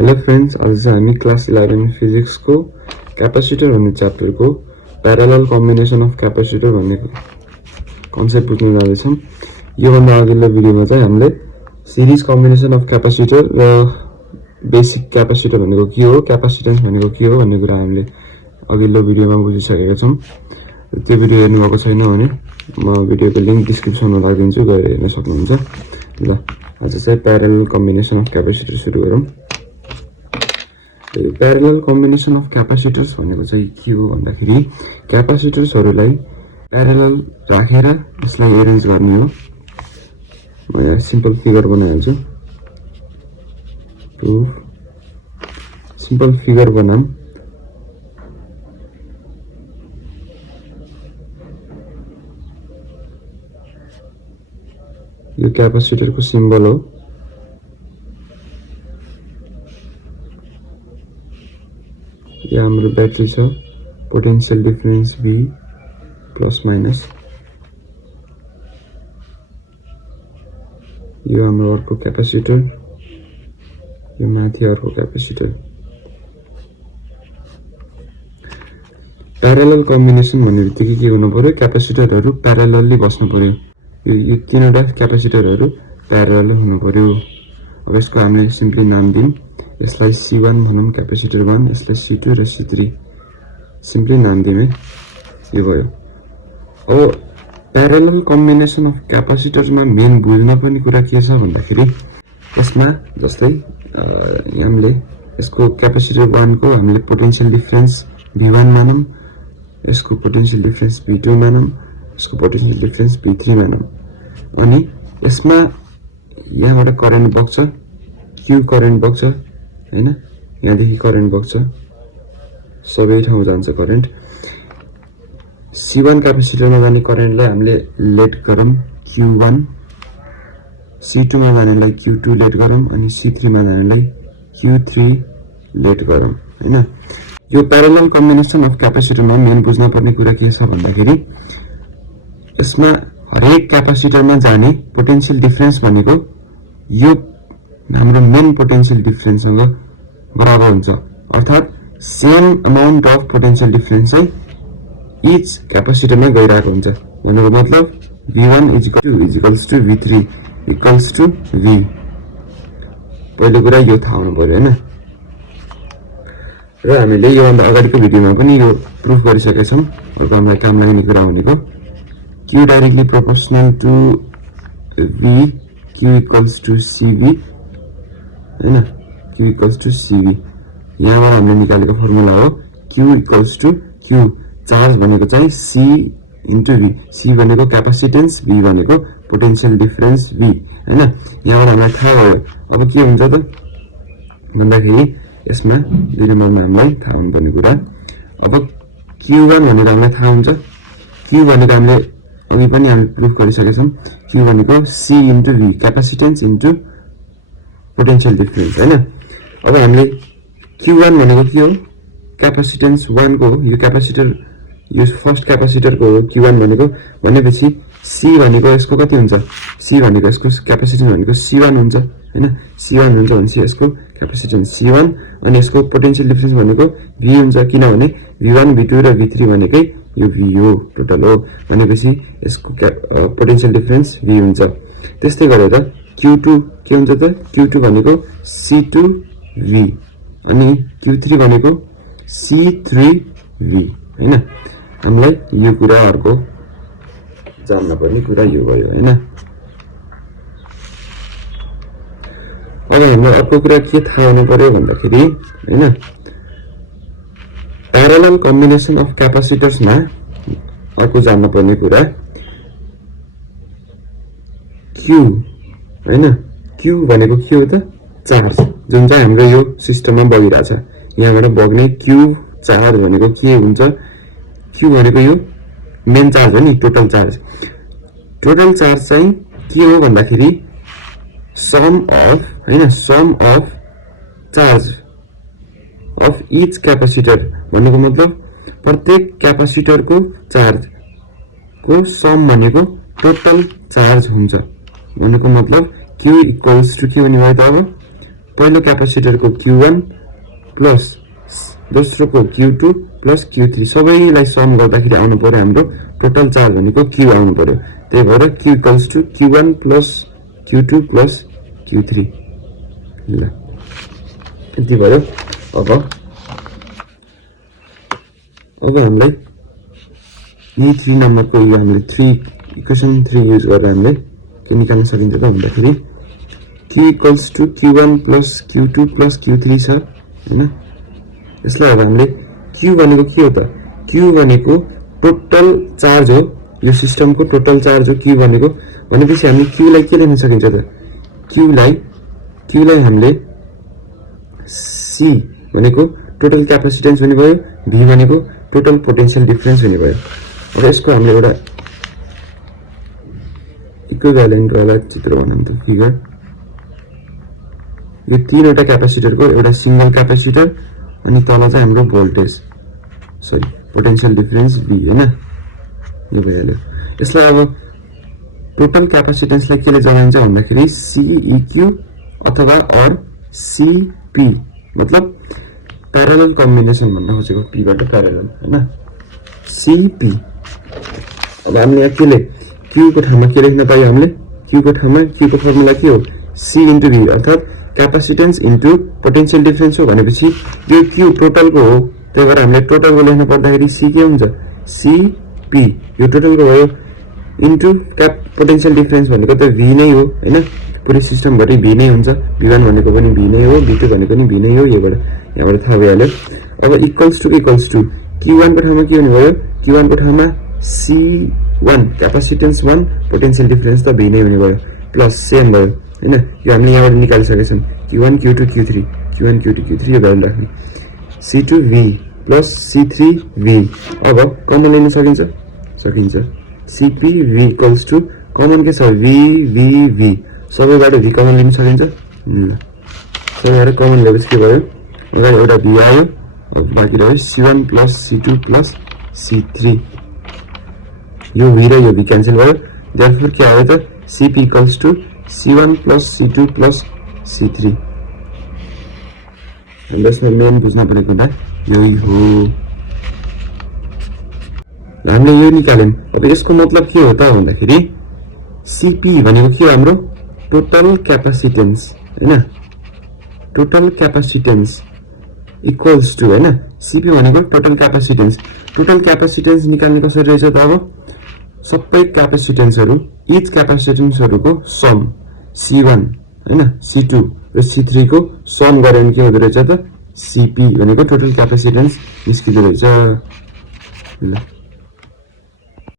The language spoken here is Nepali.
हेलो फ्रेन्ड्स, आज चाहिँ हामी क्लास 11 फिजिक्सको क्यापेसिटर भन्ने च्याप्टरको प्यारालल कम्बिनेसन अफ क्यापेसिटर भन्ने कन्सेप्ट बुझ्न जाँदैछौँ। योभन्दा अघिल्लो भिडियोमा चाहिँ हामीले सिरिज कम्बिनेसन अफ क्यापेसिटर र बेसिक क्यापेसिटर भनेको के हो, क्यापेसिटेन्स भनेको के हो भन्ने कुरा हामीले अघिल्लो भिडियोमा बुझिसकेका छौँ। त्यो भिडियो हेर्नुभएको छैन भने म भिडियोको लिङ्क डिस्क्रिप्सनमा राखिदिन्छु, गएर हेर्न सक्नुहुन्छ। ल, आज चाहिँ प्यारालल कम्बिनेसन अफ क्यापेसिटर सुरु गरौँ। प्यारालल कम्बिनेसन अफ क्यापेसिटर्स भनेको चाहिँ के हो भन्दाखेरि क्यापेसिटर्सहरूलाई प्यारालल राखेर यसलाई एरेन्ज गर्ने हो। म यहाँ सिम्पल फिगर बनाइहाल्छु। सिम्पल फिगर बनाऊँ। यो क्यापेसिटरको सिम्बल हो। यहाँ हाम्रो ब्याट्री छ, potential difference V plus minus. यो हाम्रो अर्को क्यापेसिटर, यो माथि अर्को क्यापेसिटर। प्यारालल कम्बिनेसन भन्ने बित्तिकै के हुनु पर्यो, क्यापेसिटरहरू प्यारालल्ली बस्नु पर्यो। यो तीनवटा क्यापेसिटरहरू प्यारालल हुनु पर्यो। अब यसको हामीले सिम्पली नाम दिउँ। यसलाई C1 भनौँ, क्यापेसिटर 1, यसलाई C2 र C3 सिम्पली नाम दिउँ है। यो भयो। अब प्यारालल कम्बिनेसन अफ क्यापेसिटर्समा मेन बुझ्नुपर्ने कुरा के छ भन्दाखेरि यसमा जस्तै हामीले यसको क्यापेसिटर 1 को हामीले पोटेन्शियल डिफरेन्स V1 मानौँ, यसको पोटेन्शियल डिफरेन्स V2 मानौँ, यसको पोटेन्शियल डिफरेन्स V3 मानौँ। अनि यसमा यहाँबाट करेन्ट बग्छ, Q करेन्ट बग्छ हैन, यहाँदेखि करेन्ट बग्छ, सबै ठाउँ जान्छ करेन्ट। C1 क्यापेसिटरमा जाने करेन्टलाई हामीले लेट गरौँ Q1, C2 मा जानेलाई Q2 लेट गरौँ, अनि C3 मा जानेलाई Q3 लेट गरौँ हैन। यो प्यारालल कम्बिनेसन अफ क्यापेसिटरमा मेन बुझ्न पर्ने कुरा के छ भन्दाखेरि यसमा हरेक क्यापेसिटरमा जाने पोटेन्शियल डिफरेन्स भनेको यो हाम्रो मेन पोटेन्शियल डिफरेन्ससँग बराबर हुन्छ। अर्थात् same amount of potential difference चाहिँ इच क्यापेसिटरमा गइरहेको हुन्छ। भनेको मतलब V1 equals to V3 equals to V। पहिलो कुरा यो थाहा हुनु पर्यो हैन। र हामीले योभन्दा अगाडिको भिडियोमा पनि यो प्रुफ गरिसकेका छौँ। अर्को हामीलाई काम लाग्ने कुरा भनेको Q directly proportional to V, Q equals to CV हैन, Q इक्वल्स टु CV। यहाँबाट हामीले निकालेको फर्मुला हो Q equals to Q। Charge भनेको चाहिँ C इन्टु V। C भनेको क्यापेसिटेन्स, V भनेको पोटेन्शियल डिफरेन्स V हैन। यहाँबाट हामीलाई थाहा भयो। अब के हुन्छ त भन्दाखेरि यसमा 2 नम्बरमा हामीलाई थाहा हुनुपर्ने कुरा, अब Q1 भनेको हामीलाई थाहा हुन्छ। Q भनेको हामीले अघि पनि हामी प्रुफ गरिसकेका छौँ। Q भनेको C into V, capacitance into potential difference हैन। अब हामीले Q1 भनेको के हो, क्यापेसिटेन्स 1 को यो क्यापेसिटर, यो फर्स्ट क्यापेसिटरको हो Q1 भनेको। भनेपछि C भनेको यसको कति हुन्छ, C भनेको यसको क्यापेसिटेन्स भनेको C1 हुन्छ हैन। C1 हुन्छ भनेपछि यसको क्यापेसिटेन्स C1 अनि यसको पोटेन्शियल डिफरेन्स भनेको V हुन्छ, किनभने V1 V2 र V3 भनेकै यो V हो, टोटल हो। भनेपछि यसको पोटेन्शियल डिफरेन्स V हुन्छ। त्यस्तै गरेर Q2 के हुन्छ त, Q2 भनेको C2V अनि Q3 भनेको C3V हैन। हामीलाई यो कुरा अर्को जान्न पर्ने कुरा यो भयो हैन। अब हामीलाई अर्को कुरा के थाहा हुनु पर्यो भन्दाखेरि हैन, प्यारालल कम्बिनेसन अफ क्यापेसिटर्समा अर्को जान्न पर्ने कुरा Q हैन। Q भनेको के हो त, चार्ज जुन चाहिँ हाम्रो यो सिस्टममा बगिरहेछ। यहाँबाट बग्ने Q चार्ज भनेको के हुन्छ, Q भनेको यो मेन चार्ज हो नि, टोटल चार्ज। टोटल चार्ज चाहिँ के हो भन्दाखेरि सम अफ हैन, sum of charge of each capacitor भनेको मतलब प्रत्येक क्यापेसिटरको चार्जको सम भनेको टोटल चार्ज हुन्छ। भनेको मतलब Q इक्वल्स टु के हुने भयो त, अब पहिलो क्यापेसिटरको Q1 प्लस दोस्रोको Q2 प्लस Q3 सबैलाई सम गर्दाखेरि आउनु पर्यो हाम्रो टोटल चार्ज भनेको Q आउनु पर्यो त्यही भएर Q equals to Q1 plus Q2 plus Q3 ल यति भयो अब हामीलाई यी 3 नम्बरको यो हामीले 3 इक्वेसन 3 युज गरेर हामीले के निकाल्न सकिन्छ त भन्दाखेरि Q equals to Q1 plus Q2 plus Q3 छ हैन यसलाई अब हामीले Q भनेको के हो त Q भनेको टोटल चार्ज हो यो सिस्टमको टोटल चार्ज हो Q भनेको भनेपछि हामी Q लाई के लेख्न सकिन्छ त Q लाई हामीले C भनेको टोटल क्यापेसिटेन्स हुने भयो V भनेको टोटल पोटेन्शियल डिफरेन्स हुने भयो अब यसको हामीले एउटा इक्विभ्यालेन्ट वाला चित्र बनाउँ त फिगर यो तीनवटा क्यापेसिटरको एउटा सिंगल क्यापेसिटर अनि तल चाहिँ हाम्रो voltage sorry potential difference V हैन यो भइहाल्यो यसलाई अब टोटल क्यापेसिटेन्सलाई केले जनाइन्छ भन्दाखेरि CEQ अथवा और CP मतलब प्यारलल कम्बिनेसन भन्न खोजेको P बाट प्यारलल हैन CP अब हामीले यहाँ केले Q को ठाउँमा के लेख्न पायो हामीले Q को ठाउँमा Q को फर्मुला के हो C * V अर्थात क्यापेसिटेन्स इन्टु पोटेन्शियल डिफरेन्स हो भनेपछि यो Q टोटलको हो त्यही भएर हामीले टोटलको लेख्न पर्दाखेरि C के हुन्छ CP यो टोटलको भयो इन्टु पोटेन्शियल डिफरेन्स भनेको त V नै हो हैन पुरै सिस्टम भरि V नै हुन्छ V1 भनेको पनि V नै हो V2 भनेको पनि V नै हो यहाँबाट थाहा भइहाल्यो अब इक्वल्स टु Q1 को ठाउँमा के हुने भयो Q1 को ठाउँमा C1 क्यापेसिटेन्स 1 पोटेन्शियल डिफरेन्स त V नै हुने भयो प्लस सेम भयो हैन यो हामीले यहाँबाट निकालिसकेका छौं Q1 Q2 Q3 Q1 Q2 Q3 यो भ्यालु राख्ने C2 V plus C3 V अब कमन लिन सकिन्छ CP V equals to common के छ V सबैबाट V कमन लिन सकिन्छ ल सबैबाट कमन लिएपछि के भयो अगाडि एउटा V आयो अब बाँकी रह्यो C1 plus C2 plus C3 यो V र यो V क्यान्सल भयो देयरफोर के आयो त CP equals to C1 plus C2 plus C3 यसमा मेन बुझ्न पर्ने कुरा यही हो हामीले यो निकाल्यौं अब यसको मतलब के हो त भन्दाखेरि CP भनेको के हो हाम्रो टोटल क्यापेसिटेन्स हैन टोटल क्यापेसिटेन्स इक्वल्स टु हैन CP भनेको टोटल क्यापेसिटेन्स निकाल्ने कसरी रहेछ त अब सबै क्यापेसिटेन्सहरु इच क्यापेसिटेन्सहरुको सम C1 हैन C2 र C3 को सम गरेर के हुँदै रहेछ त CP भनेको टोटल क्यापेसिटेन्स निस्किदै रहेछ ल